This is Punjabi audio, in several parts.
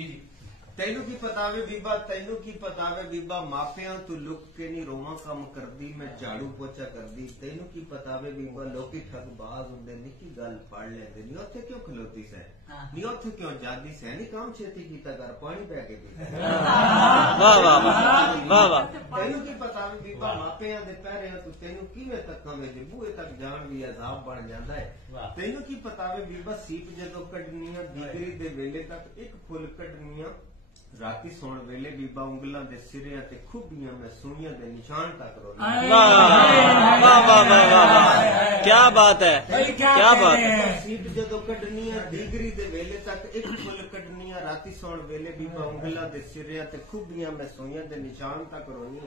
जी जी ਤੈਨੂੰ ਕੀ ਪਤਾ ਵੇ ਬੀਬਾ, ਤੈਨੂੰ ਕੀ ਪਤਾ ਵੇ ਬੀਬਾ, ਮਾਪਿਆਂ ਤੋਂ ਲੁਕ ਕੇ ਨਹੀਂ ਰੋਵਾਂ ਕੰਮ ਕਰਦੀ, ਮੈਂ ਝਾੜੂ ਪੋਚਾ ਕਰਦੀ। ਤੈਨੂੰ ਕੀ ਪਤਾ ਵੇ ਬੀਬਾ, ਲੋਕੀ ਠੱਗਬਾਜ਼ ਹੁੰਦੇ, ਨਿੱਕੀ ਗੱਲ ਫੜ ਲੈਂਦੇ। ਨਹੀਂ ਉੱਥੇ ਕਿਉਂ ਖਲੋਤੀ ਸੈ, ਨਹੀਂ ਉੱਥੇ ਕਿਉਂ ਜਾਂਦੀ ਸੈ, ਨਹੀਂ ਕੰਮ ਛੇਤੀ ਕੀਤਾ ਕਰ, ਪਾਣੀ ਪੈ ਕੇ ਪੀਤਾ। ਵਾਹ ਵਾਹ ਵਾਹ ਵਾਹ। ਤੈਨੂੰ ਕੀ ਪਤਾ ਵੇ ਬੀਬਾ, ਮਾਪਿਆਂ ਦੇ ਪਹਿਰਿਆਂ ਤੋਂ ਤੈਨੂੰ ਕਿਵੇਂ ਤੱਕਾਂ ਵੇ, ਬੂਹੇ ਤੱਕ ਜਾਣ ਵੀ ਅਜ਼ਾਬ ਬਣ ਜਾਂਦਾ ਹੈ। ਤੈਨੂੰ ਕੀ ਪਤਾ ਵੇ ਬੀਬਾ, ਸੀਪ ਜਦੋਂ ਕੱਢਣੀਆਂ ਦੀਗਰੀ ਦੇ ਵੇਲੇ ਤੱਕ ਇੱਕ ਫੁੱਲ ਕੱਢਣੀਆਂ, ਰਾਤੀ ਸੌਣ ਵੇਲੇ ਬੀਬਾ ਉਂਗਲਾਂ ਦੇ ਸਿਰਿਆਂ ਤੇ ਖੂਬੀਆਂ ਮੈਂ ਸੂਈਆਂ ਦੇ ਨਿਸ਼ਾਨ ਤੱਕ ਰੋਣੀ। ਵਾਹ ਵਾਹ ਵਾਹ ਵਾਹ, ਕੀ ਬਾਤ ਹੈ, ਕੀ ਬਾਤ ਹੈ। ਸੀਪ ਜਦੋਂ ਕੱਢਣੀਆਂ ਦੀਗਰੀ ਦੇ ਵੇਲੇ ਤੱਕ ਇੱਕ ਫੁੱਲ ਕੱਢਣੀਆਂ, ਰਾਤੀ ਸੌਣ ਵੇਲੇ ਬੀਬਾ ਉਂਗਲਾਂ ਦੇ ਸਿਰਿਆਂ ਤੇ ਖੂਬੀਆਂ ਮੈਂ ਸੂਈਆਂ ਦੇ ਨਿਸ਼ਾਨ ਤੱਕ ਰੋਣੀ।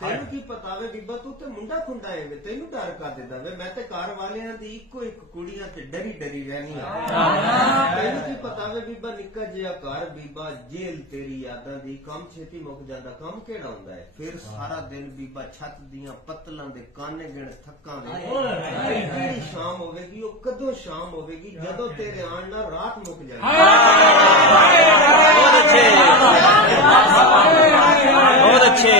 ਤੈਨੂੰ ਕੀ ਪਤਾ ਵੇ ਬੀਬਾ, ਤੂੰ ਤੇ ਮੁੰਡਾ ਖੁੰਡਾ ਏ ਵੇ, ਤੈਨੂੰ ਡਰ ਕਰ ਦਿੰਦਾ ਵੇ। ਮੈਂ ਤੇ ਘਰ ਵਾਲਿਆਂ ਦੀ ਇੱਕੋ ਇੱਕ ਕੁੜੀਆਂ ਤੇ ਡਰੀ ਡਰੀ ਰਹਿਣੀ ਆ। ਤੈਨੂੰ ਕੀ ਪਤਾ ਵੇ ਬੀਬਾ, ਨਿੱਕਾ ਜਿਹਾ ਘਰ ਬੀਬਾ, ਜੇਲ੍ਹ ਤੇਰੀ ਯਾਦਾਂ ਦੀ, ਕੰਮ ਛੇਤੀ ਮੁੱਕ ਜਾਂਦਾ, ਕੰਮ ਕਿਹੜਾ ਹੁੰਦਾ ਹੈ। ਫਿਰ ਸਾਰਾ ਦਿਨ ਬੀਬਾ ਛੱਤ ਦੀਆਂ ਪੱਤਲਾਂ ਦੇ ਕਾਨੇ ਗਿਣ ਥੱਕਾਂ ਵੇ। ਕਿਹੜੀ ਸ਼ਾਮ ਹੋਵੇਗੀ, ਉਹ ਕਦੋਂ ਸ਼ਾਮ ਹੋਵੇਗੀ, ਜਦੋਂ ਤੇਰੇ ਆਉਣ ਨਾਲ ਰਾਤ ਮੁੱਕ ਜਾਏਗੀ। ਬਹੁਤ ਅੱਛੇ ਬਹੁਤ ਅੱਛੇ।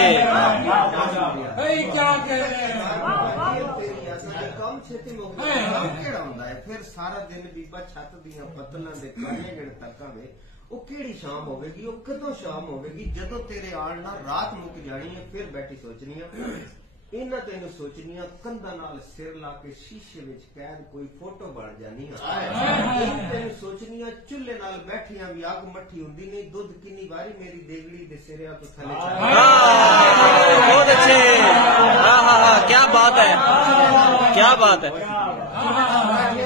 ਕੰਮ ਛੇਤੀ ਮੁੱਕ ਜਾਂਦਾ, ਕੰਮ ਕਿਹੜਾ ਹੁੰਦਾ ਹੈ। ਫਿਰ ਸਾਰਾ ਦਿਨ ਬੀਬਾ ਛੱਤ ਦੀਆਂ ਪੱਤਲਾਂ ਦੇ ਕਾਨੇ ਗਿਣ ਥੱਕਾਂ ਵੇ। ਉਹ ਕਿਹੜੀ ਸ਼ਾਮ ਹੋਵੇਗੀ, ਉਹ ਕਦੋਂ ਸ਼ਾਮ ਹੋਵੇਗੀ, ਜਦੋਂ ਤੇਰੇ ਆਉਣ ਨਾਲ ਰਾਤ ਮੁੱਕ ਜਾਣੀ ਹੈ। ਫਿਰ ਬੈਠੀ ਸੋਚਣੀਆਂ ਇਹਨਾਂ ਤੈਨੂੰ ਸੋਚਣੀਆਂ, ਕੰਧਾਂ ਨਾਲ ਸਿਰ ਲਾ ਕੇ ਸ਼ੀਸ਼ੇ ਵਿੱਚ ਕੈਦ ਕੋਈ ਫੋਟੋ ਬਣ ਜਾਣੀ ਆ। ਤੈਨੂੰ ਸੋਚਣੀਆਂ ਚੁੱਲ੍ਹੇ ਨਾਲ ਬੈਠੀਆਂ ਵੀ ਅੱਗ ਮੱਠੀ ਹੁੰਦੀ ਨਹੀਂ, ਦੁੱਧ ਕਿੰਨੀ ਵਾਰੀ ਮੇਰੀ ਦੇਗੜੀ ਦੇ ਸਿਰਿਆਂ ਤੋਂ ਥੱਲੇ ਬਹੁਤ ਅੱਛੇ। ਹਾਂ ਹਾਂ ਹਾਂ, ਕੀ ਬਾਤ ਹੈ, ਕੀ ਬਾਤ ਹੈ।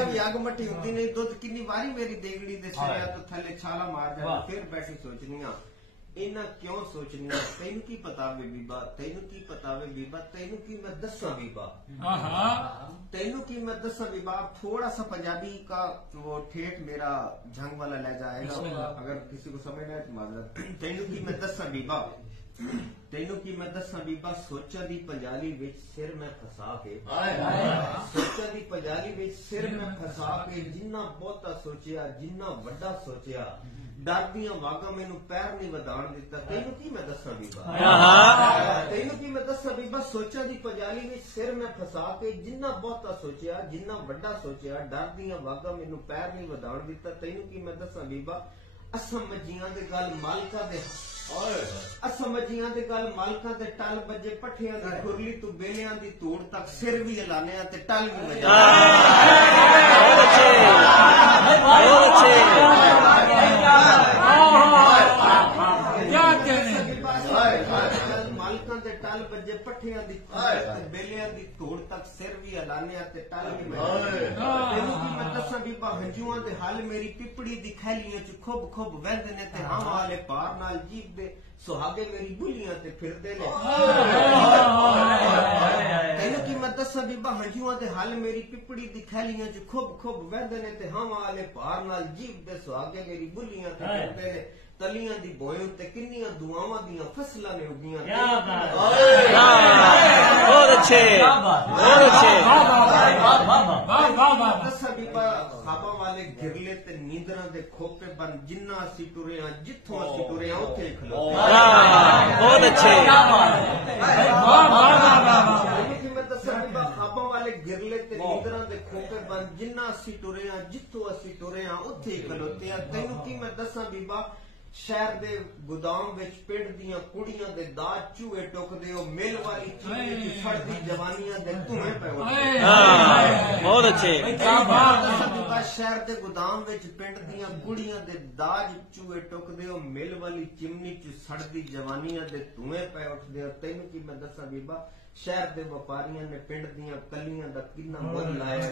ਵੀ ਅੱਗ ਮੱਠੀ ਹੁੰਦੀ ਨਹੀਂ, ਦੁੱਧ ਕਿੰਨੀ ਵਾਰੀ ਮੇਰੀ ਦੇਗੜੀ ਦੇ ਸਿਰਿਆਂ ਤੋਂ ਥੱਲੇ ਛਾਲਾ ਮਾਰ ਜਾਂਦਾ। ਫਿਰ ਬੈਠੀ ਸੋਚਣੀਆਂ ਇਹਨਾਂ ਕਿਉਂ ਸੋਚਣੀਆਂ। ਤੈਨੂੰ ਕੀ ਪਤਾ ਵੇ ਬੀਬਾ, ਤੈਨੂੰ ਕੀ ਪਤਾ ਵੇ ਬੀਬਾ, ਤੈਨੂੰ ਕੀ मैं दसा बीबा, तेनू की मैं दसा बीबा। थोड़ा सा पंजाबी का वो ठेठ मेरा झंग वाला ले जाएगा, अगर किसी को समझ ना तो माजरत। तेनू की मैं दसा बीबा, तेनू की मैं दसा बीबा, सोचा दी पंजाली विच सिर मैं फसा के, सोचा दी पंजाली विच सिर मैं फसा के, जिन्ना बहुता सोचिया जिन्ना वड्डा सोचिया, डर दियां वागां मैनू पैर नहीं वधाण दिता। तेनू की मैं दसा बीबा, तेनू की मैं दसा बीबा, सोचा दी पंजाली विच सिर मैं फसा के, जिन्ना बहुता सोचिया जिन्ना वड्डा सोचिया, डर दियां वागां मैनू पैर नहीं वधाण दिता। तेनू की मैं दसा बीबा, असमझियां दे गल मालका दे, असमझियां दे गल मालका दे, टल बजे पठियां दी खुरली तू बेलियां दी तूड़ तक, सिर भी हिलाने ते टल भी बजा। मालकां दे टल बजे पठियां दी बेलियां दी तूड़ तक, सिर भी हिलाने ते टल भी बजा। तेनू की मैं दसा बीबा, हंजुआं दे हल मेरी पिपड़ी दी खैलियां च खुब खुब वहदे ने ते हां वाले पार नाल जीभ दे सुहागे मेरी बुलियां ते फिरदे ने। तेनू की मैं दसा बीबा, हंजुआं दे हल मेरी पिपड़ी दी खैलियां च खुब खुब वहदे ने ते हां वाले पार नाल जीभ दे सुहागे मेरी बुलियां ते फिरदे ने। तलियां दी बोएं ते किन्नियां दुआवां दियां फसलां ने उगियां। बहुत अच्छे बहुत अच्छे। दसा बीबा, खाबा वाले गिरले ते नींदरां दे खोपे बन, जिन्ना असी टुरे हां जिथों असी टुरे हां उत्थे खलोते। बहुत अच्छे। मैं दसा बीबा, खाबा वाले गिरले ते नींदरां दे खोपे बन, जिन्ना असी टुरे हां जिथों असी टुरे हां उत्थे खलोते। तैनू की मैं दसा बीबा, शहर दे गोदाम विच पिंड दियां कुड़ियां दे दाज चूहे टुकदे, ओ मिल वाली चीज़ सड़दी जवानियां दे धुएं पे उठदे। बहुत अच्छे। शहर दे गोदाम विच पिंड दियां कुड़ियां दे दाज चूहे टुकदे, ओ मिल वाली चिमनी च सड़दी जवानियां दे धुएं पे उठदे। तैनू की मैं दसा बीबा, शहर दे व्यापारियां ने पिंड दियां कलियां दा किन्ना मुल लाया।